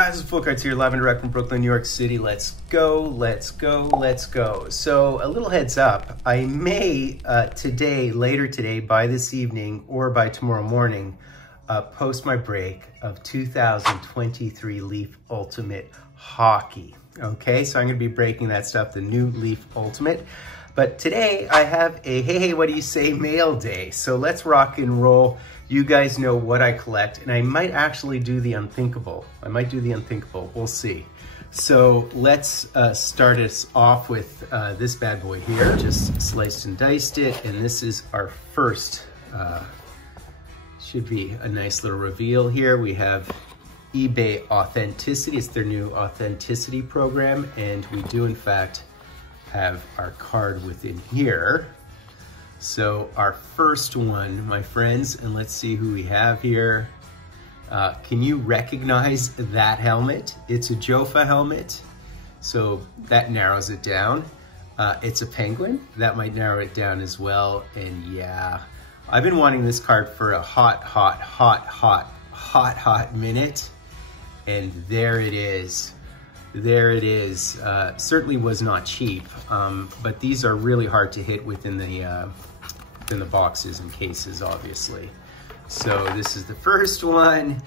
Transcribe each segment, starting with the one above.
guys? It's Fultoncards here, live and direct from Brooklyn, New York City. Let's go, let's go, let's go. So a little heads up, I may later today, by this evening or by tomorrow morning, post my break of 2023 Leaf Ultimate Hockey. Okay, so I'm gonna be breaking that stuff, the new Leaf Ultimate. But today I have a hey, what do you say mail day. So let's rock and roll. You guys know what I collect, and I might actually do the unthinkable. I might do the unthinkable, we'll see. So let's start us off with this bad boy here. Just sliced and diced it, and this is our first, should be a nice little reveal here. We have eBay Authenticity. It's their new authenticity program, and we do in fact have our card within here. So our first one, my friends, and let's see who we have here. Can you recognize that helmet? It's a Jofa helmet, so that narrows it down. It's a penguin, that might narrow it down as well. And yeah, I've been wanting this card for a hot minute, and there it is. There it is. Certainly was not cheap, but these are really hard to hit within the boxes and cases, obviously. So this is the first one.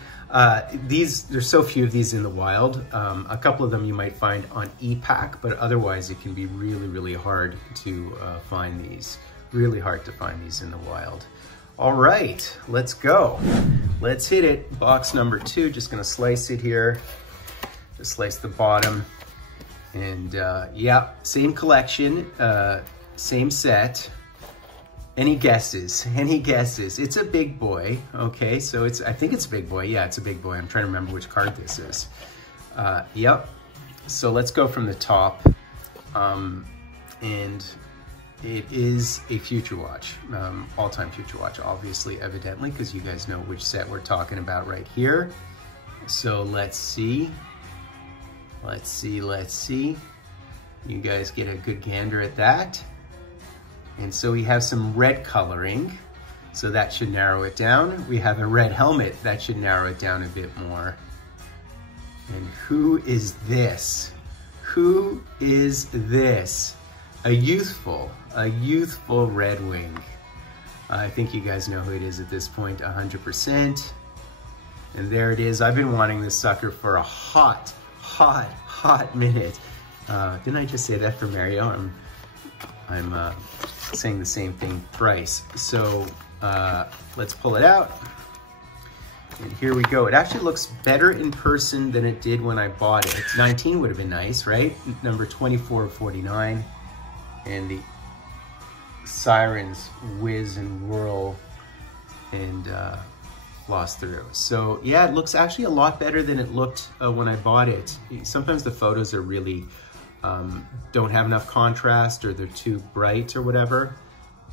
There's so few of these in the wild. A couple of them you might find on ePack, but otherwise it can be really hard to find these. Really hard to find these in the wild. All right, let's go. Let's hit it. Box number 2, just gonna slice it here. Just slice the bottom. And yeah, same collection, same set. Any guesses? Any guesses? It's a big boy, okay? So I think it's a big boy. Yeah, it's a big boy. I'm trying to remember which card this is. Yep. So let's go from the top. And it is a Future Watch, all-time Future Watch, obviously, evidently, because you guys know which set we're talking about right here. So let's see. Let's see, let's see. You guys get a good gander at that. And so we have some red coloring, so that should narrow it down. We have a red helmet, that should narrow it down a bit more. And who is this? Who is this? A youthful Red Wing. I think you guys know who it is at this point, 100%. And there it is. I've been wanting this sucker for a hot minute. Didn't I just say that for Mario? I'm saying the same thing thrice. So let's pull it out. And here we go. It actually looks better in person than it did when I bought it. 19 would have been nice, right? Number 24 of 49. And the sirens whiz and whirl and floss through. So yeah, it looks actually a lot better than it looked when I bought it. Sometimes the photos are really don't have enough contrast, or they're too bright or whatever.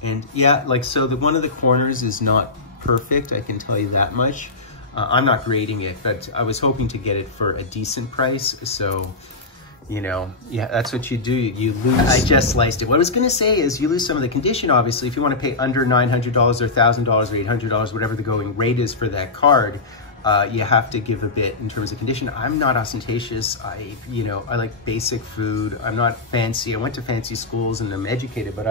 And yeah, like, so one of the corners is not perfect, I can tell you that much. I'm not grading it, but I was hoping to get it for a decent price. So, you know, yeah, that's what you do. You lose. I just sliced it. What I was gonna say is you lose some of the condition, obviously. If you wanna pay under $900 or $1,000 or $800, whatever the going rate is for that card, you have to give a bit in terms of condition. I'm not ostentatious. I like basic food. I'm not fancy. I went to fancy schools and I'm educated, but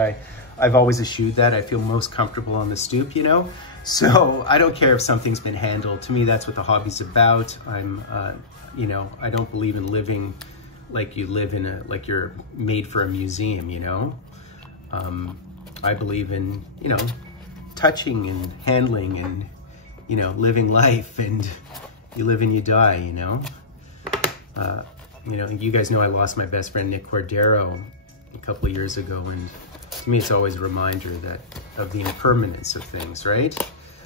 I've always eschewed that. I feel most comfortable on the stoop, you know? So I don't care if something's been handled. To me, that's what the hobby's about. I'm, you know, I don't believe in living like you live in like you're made for a museum, you know? I believe in, you know, touching and handling and, you know, living life, and you live and you die, you know? You know, you guys know I lost my best friend, Nick Cordero, a couple of years ago, and to me, it's always a reminder of the impermanence of things, right?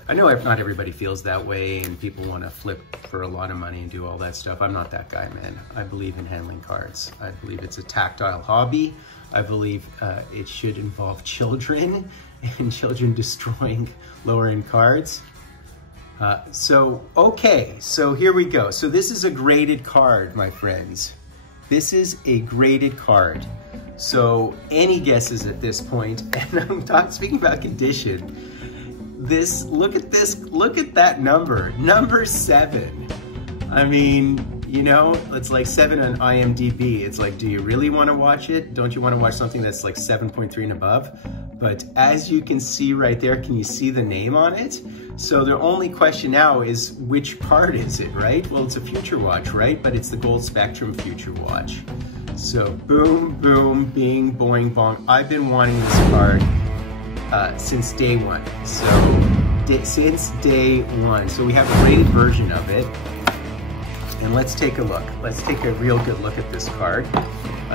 I know not everybody feels that way, and people want to flip for a lot of money and do all that stuff. I'm not that guy, man. I believe in handling cards. I believe it's a tactile hobby. I believe it should involve children and children destroying lower-end cards. Okay, so here we go. So this is a graded card, my friends. This is a graded card. So any guesses at this point, and I'm speaking about condition. Look at that number, number 7. I mean, You know, it's like 7 on IMDb. It's like, do you really want to watch it? Don't you want to watch something that's like 7.3 and above? But as you can see right there, can you see the name on it? So the only question now is, which card is it, right? Well, it's a Future Watch, right? But it's the Gold Spectrum Future Watch. So boom, boom, bing, boing, bong. I've been wanting this card since day one. So since day one. So we have a rated version of it. And let's take a look. Let's take a real good look at this card.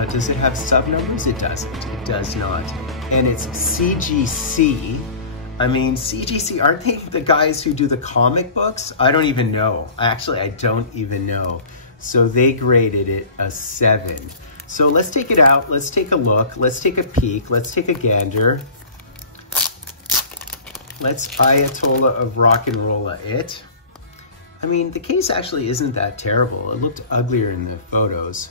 Does it have sub numbers? It doesn't. It does not. And it's CGC. I mean, CGC, aren't they the guys who do the comic books? I don't even know. Actually, I don't even know. So they graded it a 7. So let's take it out. Let's take a look. Let's take a peek. Let's take a gander. Let's Ayatollah of Rock and Rolla it. I mean, the case actually isn't that terrible. It looked uglier in the photos.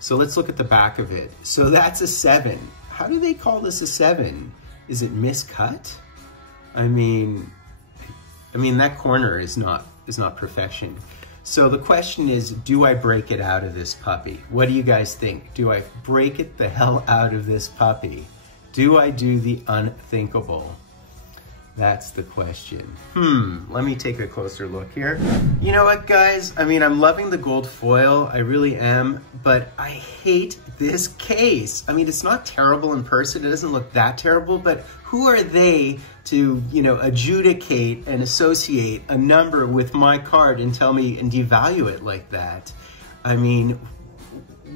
So let's look at the back of it. So that's a 7. How do they call this a 7? Is it miscut? I mean that corner is not perfection. So the question is, do I break it out of this puppy? What do you guys think? Do I break it the hell out of this puppy? Do I do the unthinkable? That's the question. Let me take a closer look here. You know what, guys? I mean, I'm loving the gold foil, I really am, but I hate this case. I mean, it's not terrible in person, it doesn't look that terrible, but who are they to, you know, adjudicate and associate a number with my card and tell me and devalue it like that? I mean,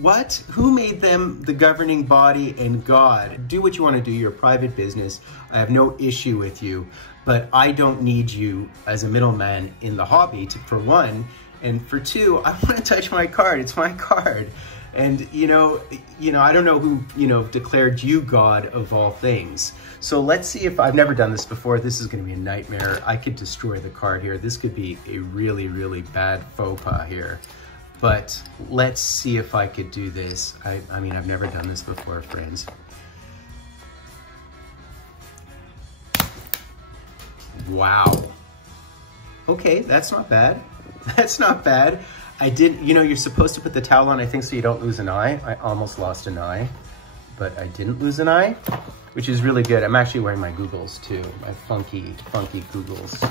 what? Who made them the governing body and God? Do what you want to do, your private business. I have no issue with you, but I don't need you as a middleman in the hobby, for one. And for two, I want to touch my card. It's my card. And you know, I don't know who, you know, declared you God of all things. So let's see if, I've never done this before. This is going to be a nightmare. I could destroy the card here. This could be a really, really bad faux pas here. But let's see if I could do this. I mean, I've never done this before, friends. Wow. Okay, that's not bad. That's not bad. I did, you know, you're supposed to put the towel on, I think, so you don't lose an eye. I almost lost an eye, but I didn't lose an eye, which is really good. I'm actually wearing my googles too, my funky, funky googles.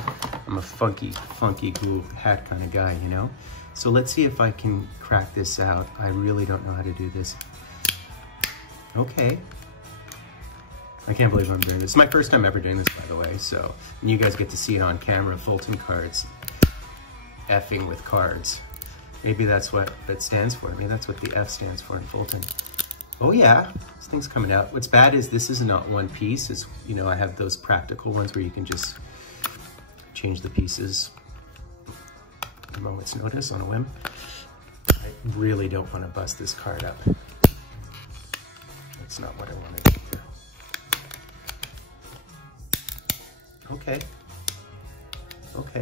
I'm a funky, funky Google hat kind of guy, you know? So let's see if I can crack this out. I really don't know how to do this. Okay. I can't believe I'm doing this. It's my first time ever doing this, by the way, so, and you guys get to see it on camera, Fultoncards, effing with cards. Maybe that's what it stands for. Maybe that's what the F stands for in Fulton. Oh yeah, this thing's coming out. What's bad is this is not one piece. It's, you know, I have those practical ones where you can just change the pieces at a moment's notice on a whim. I really don't want to bust this card up. That's not what I want to do here. Okay. Okay.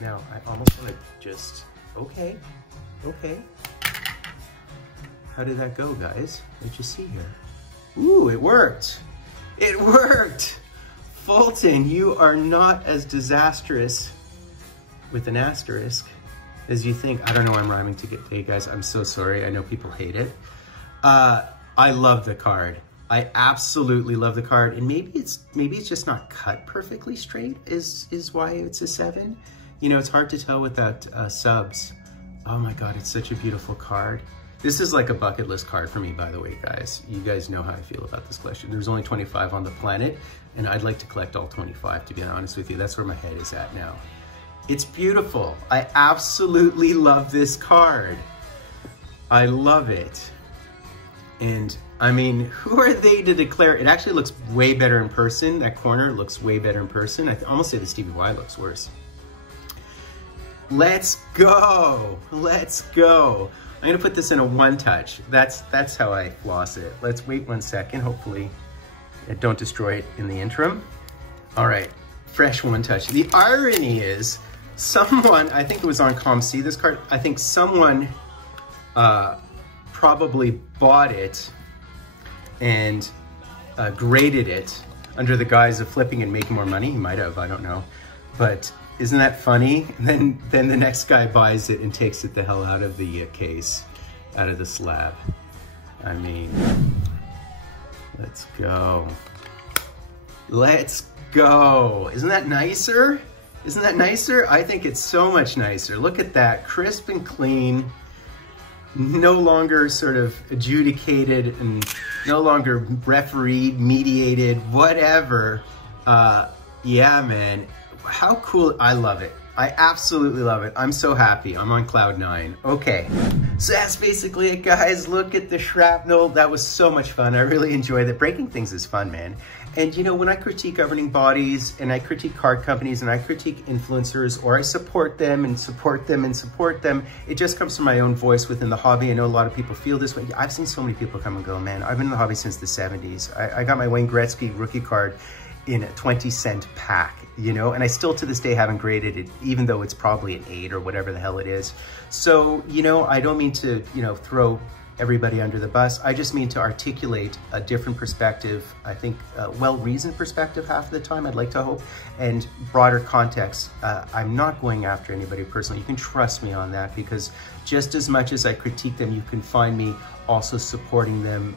Now, I almost want to just, okay. How did that go, guys? What did you see here? Ooh, it worked. It worked. Fulton, you are not as disastrous with an asterisk as you think. I don't know why I'm rhyming today, guys. I'm so sorry. I know people hate it. I love the card. I absolutely love the card. And maybe it's just not cut perfectly straight is why it's a 7. You know, it's hard to tell without subs. Oh my God, it's such a beautiful card. This is like a bucket list card for me, by the way, guys. You guys know how I feel about this collection. There's only 25 on the planet, and I'd like to collect all 25, to be honest with you. That's where my head is at now. It's beautiful. I absolutely love this card. I love it. And I mean, who are they to declare? It actually looks way better in person. That corner looks way better in person. I almost say the Stevie Y looks worse. Let's go. Let's go. I'm gonna put this in a 1 touch. That's how I floss it. Let's wait 1 second. Hopefully I don't destroy it in the interim. All right, fresh 1 touch. The irony is someone, I think it was on COMC, this card, I think someone probably bought it and graded it under the guise of flipping and making more money. He might have, I don't know. But Isn't that funny? And then the next guy buys it and takes it the hell out of the case, out of the slab. I mean, let's go. Let's go. Isn't that nicer? Isn't that nicer? I think it's so much nicer. Look at that, crisp and clean. No longer sort of adjudicated and no longer refereed, mediated, whatever. Yeah, man, how cool. I love it. I absolutely love it. I'm so happy. I'm on cloud 9. Okay, so that's basically it, guys. Look at the shrapnel. That was so much fun. I really enjoyed it. Breaking things is fun, man. And you know, when I critique governing bodies and I critique card companies and I critique influencers, or I support them and support them and support them, it just comes from my own voice within the hobby. I know a lot of people feel this way. I've seen so many people come and go, man. I've been in the hobby since the 70s. I got my Wayne Gretzky rookie card in a 20-cent pack, you know, and I still to this day haven't graded it, even though it's probably an 8 or whatever the hell it is. So, you know, I don't mean to, you know, throw everybody under the bus. I just mean to articulate a different perspective, I think a well-reasoned perspective half of the time, I'd like to hope, and broader context. I'm not going after anybody personally. You can trust me on that, because just as much as I critique them, you can find me also supporting them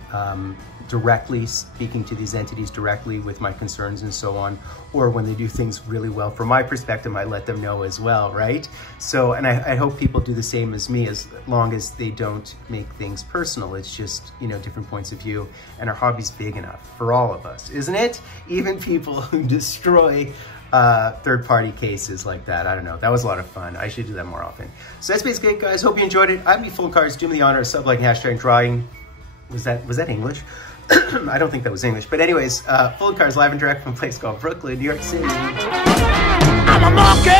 directly, speaking to these entities directly with my concerns and so on, or when they do things really well, from my perspective, I let them know as well, right? So, and I hope people do the same as me, as long as they don't make things personal. It's just, you know, different points of view, and our hobby's big enough for all of us, isn't it? Even people who destroy third-party cases like that. I don't know. That was a lot of fun. I should do that more often. So that's basically it, guys. Hope you enjoyed it. I'm Fultoncards. Do me the honor of sub, liking, hashtag, drawing. Was that English? I don't think that was English. But anyways, Fultoncards live and direct from a place called Brooklyn, New York City. I'm a monkey!